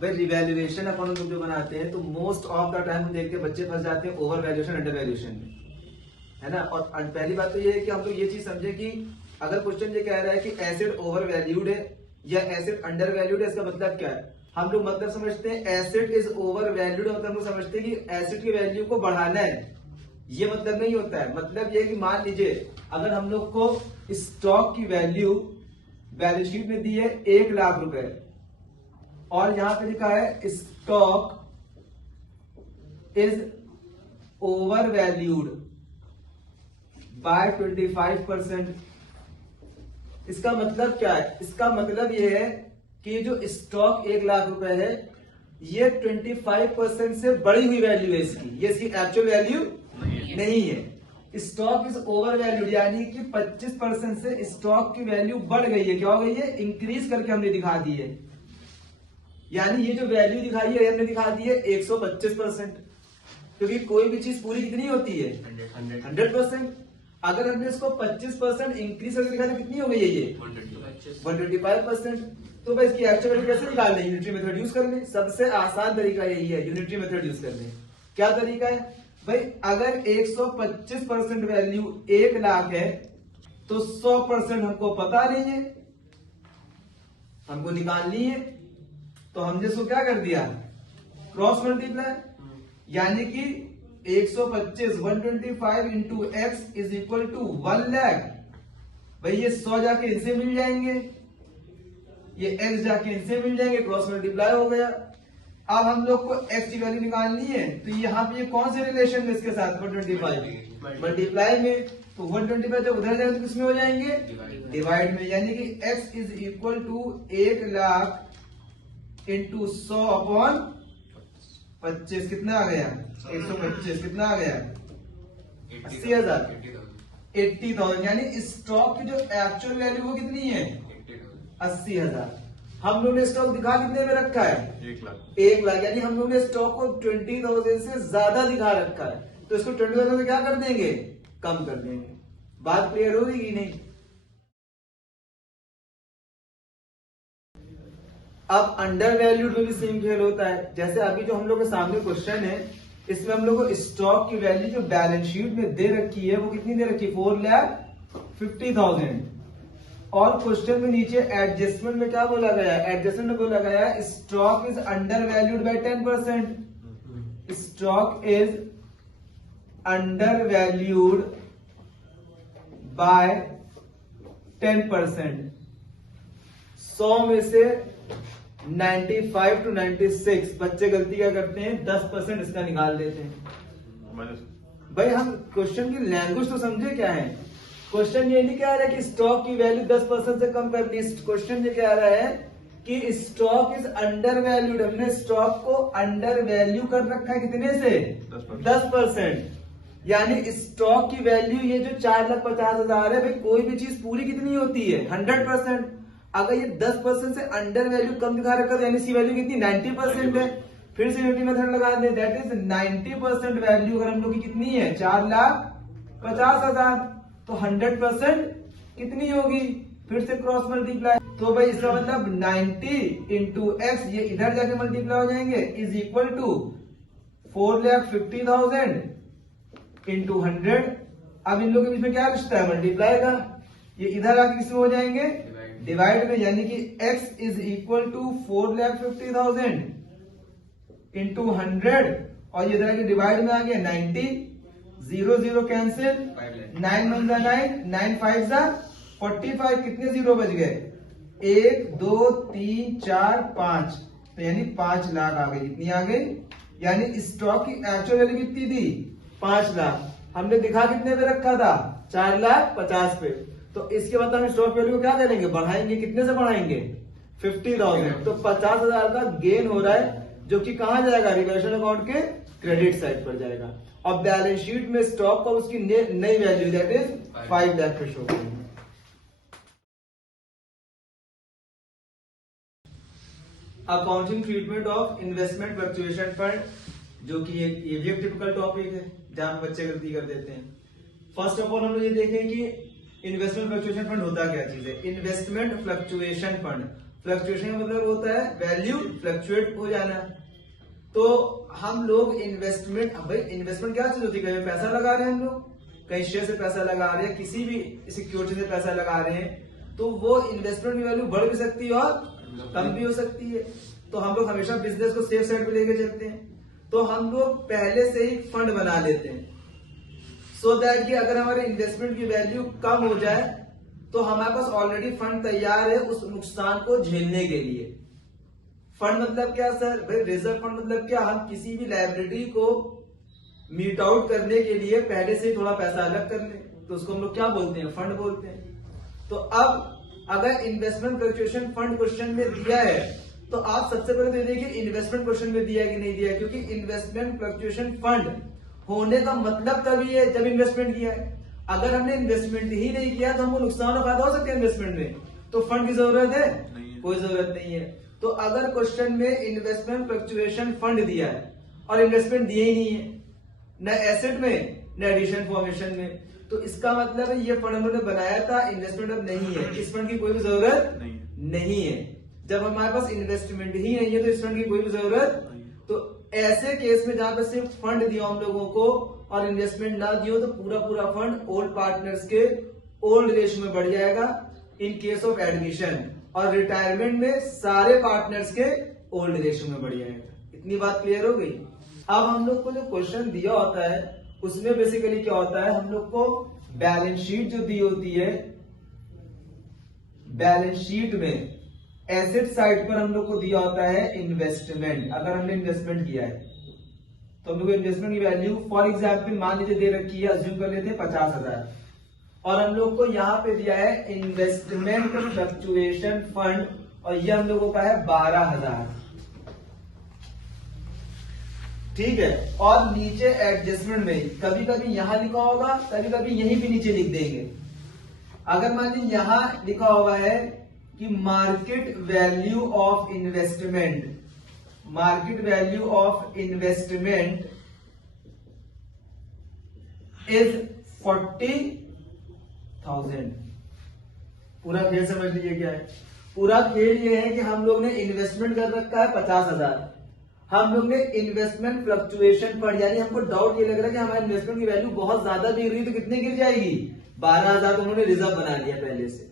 भाई revaluation account जो बनाते हैं तो मोस्ट ऑफ द टाइम हम देखते हैं बच्चे फंस जाते हैं ओवर वैल्यूएशन अंडर वैल्यूएशन में, है ना। और पहली बात तो ये है कि हम लोग ये चीज समझे कि अगर क्वेश्चन ये कह रहा है कि एसेट ओवर वैल्यूड है या एसेट अंडर वैल्यूड है, इसका मतलब क्या है। हम लोग मतलब समझते हैं एसेट इज ओवर वैल्यूड, मतलब हम लोग समझते हैं कि एसेट की वैल्यू को बढ़ाना है, ये मतलब नहीं होता है। मतलब ये कि मान लीजिए अगर हम लोग को स्टॉक की वैल्यू बैलेंस शीट में दी है 1 लाख रुपए और यहां पे लिखा है stock is over valued bye 25%। इसका मतलब क्या है, इसका मतलब ये है कि जो स्टॉक 1 लाख रुपए है ये 25% से बढ़ी हुई वैल्यू है इसकी, ये इसकी एक्चुअल वैल्यू नहीं है। स्टॉक इज ओवर वैल्यूड यानी कि 25% से स्टॉक की वैल्यू बढ़ गई है। क्या हो गई है, इंक्रीज करके हमने दिखा दी है। यानी ये जो वैल्यू दिखाई है हमने दिखा दी है 125%, क्योंकि कोई भी चीज पूरी कितनी होती है 100%। अगर हमने इसको 25% इंक्रीज करके दिखा तो कितनी हो गई है ये 125%। तो भाई इसकी एक्चुअल वैल्यू कैसे निकालनी है, यूनिटरी मेथड यूज करने। सबसे आसान तरीका यही है, यूनिटरी मेथड यूज करने। क्या तरीका है भाई, अगर 125% वैल्यू 1 लाख है तो 100% हमको पता नहीं है, हमको निकालनी है। तो हमने इसको क्या कर दिया, क्रॉस मल्टीप्लाई। यानी कि 125 125 into x is equal to 1 lakh. भाई ये 100 जाके इनसे मिल जाएंगे, ये एक्स जाके इनसे मिल जाएंगे, क्रॉस मल्टीप्लाई हो गया। अब हम लोग को एक्स की वैल्यू निकालनी है तो यहाँ पे ये कौन से रिलेशन में इसके साथ 125 मल्टीप्लाई में, तो 125 जब उधर जाएगा तो किसमें हो जाएंगे डिवाइड में। यानी कि x is equal to 1 lakh into 100 upon 25 कितना आ गया 125, कितना आ गया 80,000 80,000। यानी स्टॉक की जो एक्चुअल वैल्यू वो कितनी है 80,000। हम लोग ने स्टॉक दिखा कितने में रखा है 1 लाख। यानी हम लोग ने स्टॉक को 20,000 से ज्यादा दिखा रखा है, तो इसको 20,000 से क्या कर देंगे कम कर देंगे। बात क्लियर होगी कि नहीं। अब अंडर वैल्यूड में भी सेम खेल होता है। जैसे अभी जो हम लोग के सामने क्वेश्चन है इसमें हम लोग को स्टॉक की वैल्यू जो बैलेंस शीट में दे रखी है वो कितनी दे रखी है 4,50,000। और क्वेश्चन में नीचे एडजस्टमेंट में क्या बोला गया है, एडजस्टमेंट में बोला गया है stock is under valued bye 10%। Stock is under valued bye 10%। 100 में से 95 to 96 बच्चे गलती क्या करते हैं 10% इसका निकाल देते हैं। भाई हम क्वेश्चन की लैंग्वेज तो समझे क्या है। क्वेश्चन ये नहीं कह रहा है कि स्टॉक की वैल्यू 10% से कम करनी, क्वेश्चन ये कह रहा है कि स्टॉक इज अंडर वैल्यूड। हमने स्टॉक को अंडर वैल्यू कर रखा है कितने से 10%। यानी स्टॉक की वैल्यू ये जो 4,50,000 है, भाई कोई भी चीज पूरी कितनी होती है 100%। अगर ये 10% से अंडर वैल्यू कम दिखा रखा तो यानी इसकी वैल्यू कितनी 90% है। फिर से यूनिटी मेथड लगा दें, दैट इज 90% वैल्यू अगर हम लोग की कितनी है 4,50,000 तो 100% कितनी होगी, फिर से क्रॉस मल्टीप्लाई। तो भाई इसका मतलब 90 इंटू एक्स, ये इधर जाके मल्टीप्लाई हो जाएंगे, इज इक्वल टू 4,50,000 इंटू 100। अब इन लोगों के बीच में क्या रिश्ता है मल्टीप्लाई का, ये इधर आके किसमें हो जाएंगे डिवाइड में। यानी कि x is equal to 4,50,000 into 100 और ये इधर आके डिवाइड में आ गया 90, 0 0 कैंसिल, 9 1 जा 9, 9 5 जा 45, कितने जीरो बच गए 1 2 3 4 5, तो यानी 5 लाख आ गई। कितनी आ गई, यानी स्टॉक की एक्चुअल वैल्यू कितनी थी 5 लाख, हमने दिखा कितने पे रखा था 4,50,000 पे। तो इसके बाद हम स्टॉक वैल्यू को क्या करेंगे बढ़ाएंगे, कितने से बढ़ाएंगे 50,000। तो 50,000 का गेन हो रहा है जो कि कहां जाएगा रिवर्सल अकाउंट के क्रेडिट साइड पर जाएगा। और बैलेंस शीट में स्टॉक का उसकी नई वैल्यू दैट इज 5 लाख पे शो करेंगे। Accounting treatment of investment fluctuation fund, जो कि ये भी एक टिपिकल टॉपिक है जहां बच्चे गलती कर देते हैं। फर्स्ट ऑफ ऑल हम लोग ये देखें कि इन्वेस्टमेंट फ्लक्चुएशन फंड होता क्या चीज है। इन्वेस्टमेंट फ्लक्चुएशन फंड, फ्लक्चुएशन का मतलब होता है वैल्यू फ्लक्चुएट हो जाना। तो हम लोग इन्वेस्टमेंट, भाई इन्वेस्टमेंट क्या चीज होती है, कहीं पैसा लगा रहे हैं हम लोग, कहीं शेयर से पैसा लगा रहे हैं, किसी भी सिक्योरिटी से पैसा लगा रहे हैं, तो वो इन्वेस्टमेंट की वैल्यू बढ़ भी सकती है और कम भी हो सकती है। तो हम लोग हमेशा बिजनेस को सेफ साइड पे लेके चलते हैं, तो हम लोग पहले से ही फंड बना लेते हैं सो दैट कि अगर हमारे इन्वेस्टमेंट की वैल्यू कम हो जाए तो हमारे पास ऑलरेडी फंड तैयार है उस नुकसान को झेलने के लिए। फंड मतलब क्या सर, भाई रिजर्व फंड मतलब क्या, हम किसी भी लायबिलिटी को मीट आउट करने के लिए पहले से ही थोड़ा पैसा अलग कर ले, तो उसको हम लोग क्या बोलते हैं, फंड बोलते हैं। तो अब अगर इन्वेस्टमेंट फ्लक्चुएशन फंड क्वेश्चन में दिया है तो आप सबसे पहले तो ये देखिए इन्वेस्टमेंट क्वेश्चन में दिया है कि नहीं दिया है, क्योंकि इन्वेस्टमेंट फ्लक्चुएशन फंड होने का मतलब तभी है जब इन्वेस्टमेंट किया है। अगर हमने इन्वेस्टमेंट ही नहीं किया तो हमको नुकसान और फायदा हो सकता है इन्वेस्टमेंट में, तो फंड की जरूरत है कोई जरूरत नहीं है। तो अगर क्वेश्चन में इन्वेस्टमेंट फ्लक्चुएशन फंड दिया है और इन्वेस्टमेंट दिए ही नहीं है, न एसेट में न एडिशन फॉर्मेशन में, तो इसका मतलब है ये फंड हमने बनाया था, इन्वेस्टमेंट अब नहीं है, इस फंड की कोई भी जरूरत नहीं है। जब हमारे पास इन्वेस्टमेंट ही नहीं है तो इस फंड की कोई भी जरूरत, तो ऐसे केस में जहां पर सिर्फ फंड दिया हम लोगों को और इन्वेस्टमेंट ना दियो तो पूरा फंड ओल्ड पार्टनर्स के ओल्ड रेशियो में बढ़ जाएगा इन केस ऑफ एडमिशन, और रिटायरमेंट में सारे पार्टनर्स के ओल्ड रेशियो में बढ़ जाएगा। इतनी बात क्लियर हो गई। अब हम लोग को जो क्वेश्चन दिया होता है उसमें बेसिकली क्या होता है, हम लोग को बैलेंस शीट जो दी होती है, बैलेंस शीट में एसेट साइड पर हम लोग को दिया होता है इन्वेस्टमेंट। अगर हमने इन्वेस्टमेंट किया है तो हम लोग को इन्वेस्टमेंट की वैल्यू फॉर एग्जाम्पल मान लीजिए दे रखी है, अज्यूम कर लेते हैं 50,000, और हम लोग को यहाँ पे दिया है इन्वेस्टमेंट फ्लक्चुएशन फंड, और ये हम लोगों का है 12,000, ठीक है। और नीचे एडजस्टमेंट में कभी कभी यहां लिखा होगा, कभी कभी यहीं भी नीचे लिख देंगे। अगर मान लीजिए यहां लिखा हुआ है कि market value of investment, market value of investment is 40,000। पूरा खेल समझ लीजिए क्या है, पूरा खेल ये है कि हम लोग ने इन्वेस्टमेंट कर रखा है 50,000, हम लोग ने इन्वेस्टमेंट फ्लक्चुएशन पर, यानी हमको डाउट ये लग रहा है कि हमारे इन्वेस्टमेंट की वैल्यू बहुत ज्यादा गिर रही है, तो कितने गिर जाएगी, 12,000 तो उन्होंने रिजर्व बना लिया पहले से,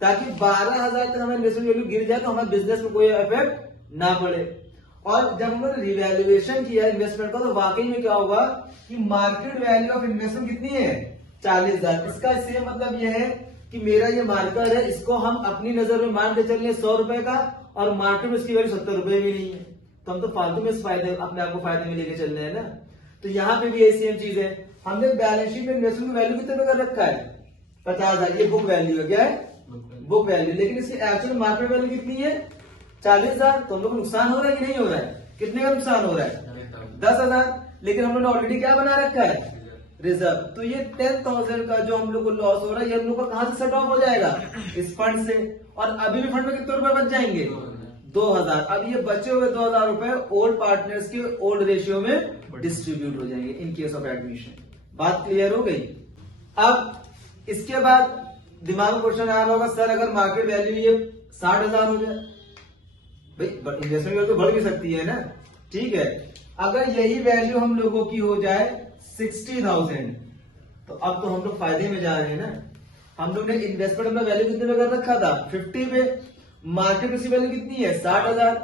ताकि 12,000 तक हमारी इन्वेस्टमेंट वैल्यू गिर जाए तो हमारे बिजनेस में कोई इफेक्ट ना पड़े। और जब हमने रिवैल्यूएशन किया इन्वेस्टमेंट का तो वाकई में क्या होगा कि मार्केट वैल्यू ऑफ इन्वेस्टमेंट कितनी है, 40,000। इसका सेम मतलब यह है कि मेरा ये मार्कर है, इसको हम अपनी नजर में मान के चल रहे 100 रुपए का, और मार्केट में इसकी वैल्यू 70 रुपए भी नहीं है, तो हम तो फालतू में इस फायदे अपने आप को फायदे में लेके चल रहे हैं ना। तो यहाँ पे भी यही सेम चीज है, हमने बैलेंस शीट में इन्वेस्टमेंट की वैल्यू कितने पे कर रखा है, 50,000, ये बुक वैल्यू है, क्या है बुक वैल्यू, लेकिन इसकी एक्चुअल मार्केट वैल्यू कितनी है 40,000। तो हम लोग को नुकसान हो रहा है कि नहीं हो रहा है, कितने का नुकसान हो रहा है 10,000, लेकिन हम लोग ने ऑलरेडी क्या बना रखा है, रिजर्व। तो ये 10,000 का जो हम लोग को लॉस हो रहा है ये हम लोग का कहां से सेट ऑफ हो जाएगा, इस फंड से, और अभी भी फंड में कितने रुपए बच जाएंगे 2,000। अब ये बचे हुए 2,000 रुपए ओल्ड पार्टनर्स के ओल्ड रेशियो में डिस्ट्रीब्यूट हो जाएंगे इन केस ऑफ एडमिशन। बात क्लियर हो गई। अब इसके बाद दिमाग में क्वेश्चन आया होगा, सर अगर मार्केट वैल्यू ये 60,000 हो जाए, भाई इन्वेस्टमेंट वैल्यू तो बढ़ भी सकती है ना, ठीक है। अगर यही वैल्यू हम लोगों की हो जाए 60,000, तो अब तो हम लोग फायदे में जा रहे हैं ना। हम लोग ने इन्वेस्टमेंट अपना वैल्यू कितने पे कर रखा था 50 पे, मार्केट में वैल्यू कितनी है 60,000,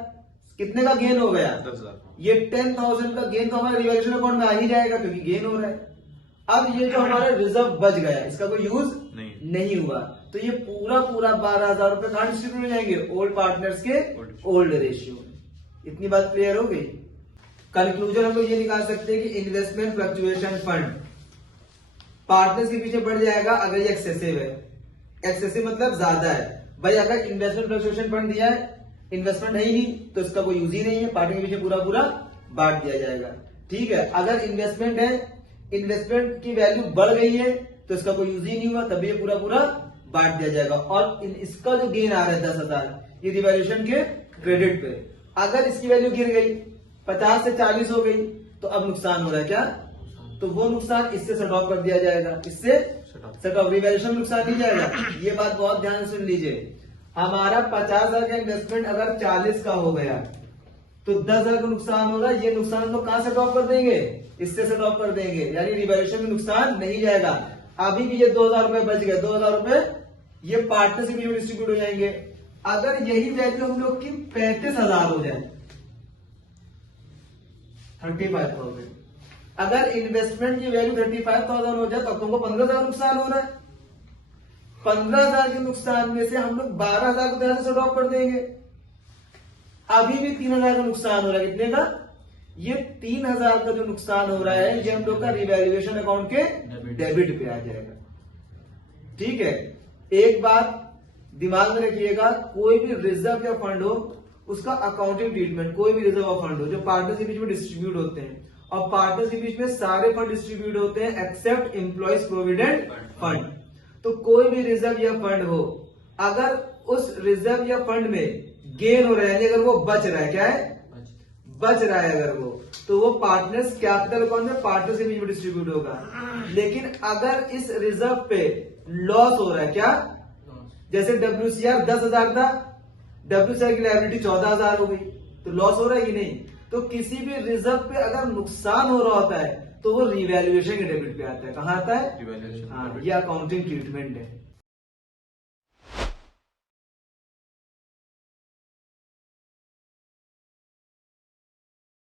कितने का गेन हो गया 10,000। ये 10,000 का गेन तो हमारे रिवैल्यूएशन अकाउंट में आ ही जाएगा क्योंकि गेन हो रहा है। अब ये जो हमारा रिजर्व बच गया इसका कोई यूज नहीं हुआ, तो ये पूरा 12,000 रुपए कहां डिस्ट्रीब्यूट हो जाएंगे, ओल्ड पार्टनर्स के ओल्ड रेशियो में। इतनी बात क्लियर हो गई। कंक्लूजन हम लोग ये निकाल सकते हैं कि इन्वेस्टमेंट फ्लक्चुएशन फंड पार्टनर्स के पीछे बढ़ जाएगा अगर ये एक्सेसिव है। एक्सेसिव मतलब ज्यादा है, भाई अगर इन्वेस्टमेंट फ्लक्चुएशन फंड दिया है, इन्वेस्टमेंट है ही नहीं तो इसका कोई यूज ही नहीं है, पार्टी के पीछे पूरा बांट दिया जाएगा, ठीक है। अगर इन्वेस्टमेंट है, इन्वेस्टमेंट की वैल्यू बढ़ गई है तो इसका कोई यूज ही नहीं हुआ, तभी ये पूरा बांट दिया जाएगा। और इसका जो गेन आ रहा है 10,000 ये रिवैल्यूएशन के क्रेडिट पे, अगर इसकी वैल्यू गिर गई 50 से 40 हो गई तो अब नुकसान हो रहा है क्या, तो वो नुकसान इससे सेट ऑफ कर दिया जाएगा, इससे सेट ऑफ, रिवैल्यूएशन नुकसान नहीं जाएगा। ये बात बहुत ध्यान से सुन लीजिए। हमारा 50,000 का इन्वेस्टमेंट अगर 40 का हो गया तो 10,000 का नुकसान होगा। ये नुकसान हम लोग कहां से ड्रॉप कर देंगे, इससे से ड्रॉप कर देंगे, यानी रिवैल्यूएशन में नुकसान नहीं जाएगा। अभी भी ये 2,000 रुपए बच गए, 2,000 रुपए ये पार्टनरशिप में डिस्ट्रीब्यूट हो जाएंगे। अगर यही वैल्यू हम लोग की 35,000 हो जाए, 35,000, अगर इन्वेस्टमेंट की वैल्यू 35,000 हो जाए तो तुमको 15,000 नुकसान हो रहा है। 15,000 के नुकसान में से हम लोग 12,000 को ध्यान से ड्रॉप कर देंगे। अभी भी 3,000 का नुकसान हो रहा है। कितने का, ये 3,000 का जो नुकसान हो रहा है ये हम लोग का रिवैल्यूएशन अकाउंट के डेबिट पे आ जाएगा। ठीक है, एक बात दिमाग में रखिएगा, कोई भी रिजर्व या फंड हो उसका अकाउंटिंग ट्रीटमेंट, कोई भी रिजर्व और फंड हो जो पार्टनर्स के बीच में डिस्ट्रीब्यूट होते हैं, और पार्टनर्स के बीच में सारे फंड डिस्ट्रीब्यूट होते हैं एक्सेप्ट एम्प्लॉयज प्रोविडेंट फंड। तो कोई भी रिजर्व या फंड हो, अगर उस रिजर्व या फंड में गेन हो रहा है, अगर वो बच रहा है, क्या है, बच रहा है अगर वो, तो वो पार्टनर्स कैपिटल अकाउंट में पार्टनर्स के बीच में डिस्ट्रीब्यूट होगा। लेकिन अगर इस रिजर्व पे लॉस हो रहा है, क्या, जैसे WCR 10,000 था, WCR की लायबिलिटी 14,000 हो गई, तो लॉस हो रहा है कि नहीं। तो किसी भी रिजर्व पे अगर नुकसान हो रहा होता है तो वो रिवैल्यूएशन के डेबिट पे आता है। कहां आता है, हाँ, ये अकाउंटिंग ट्रीटमेंट है।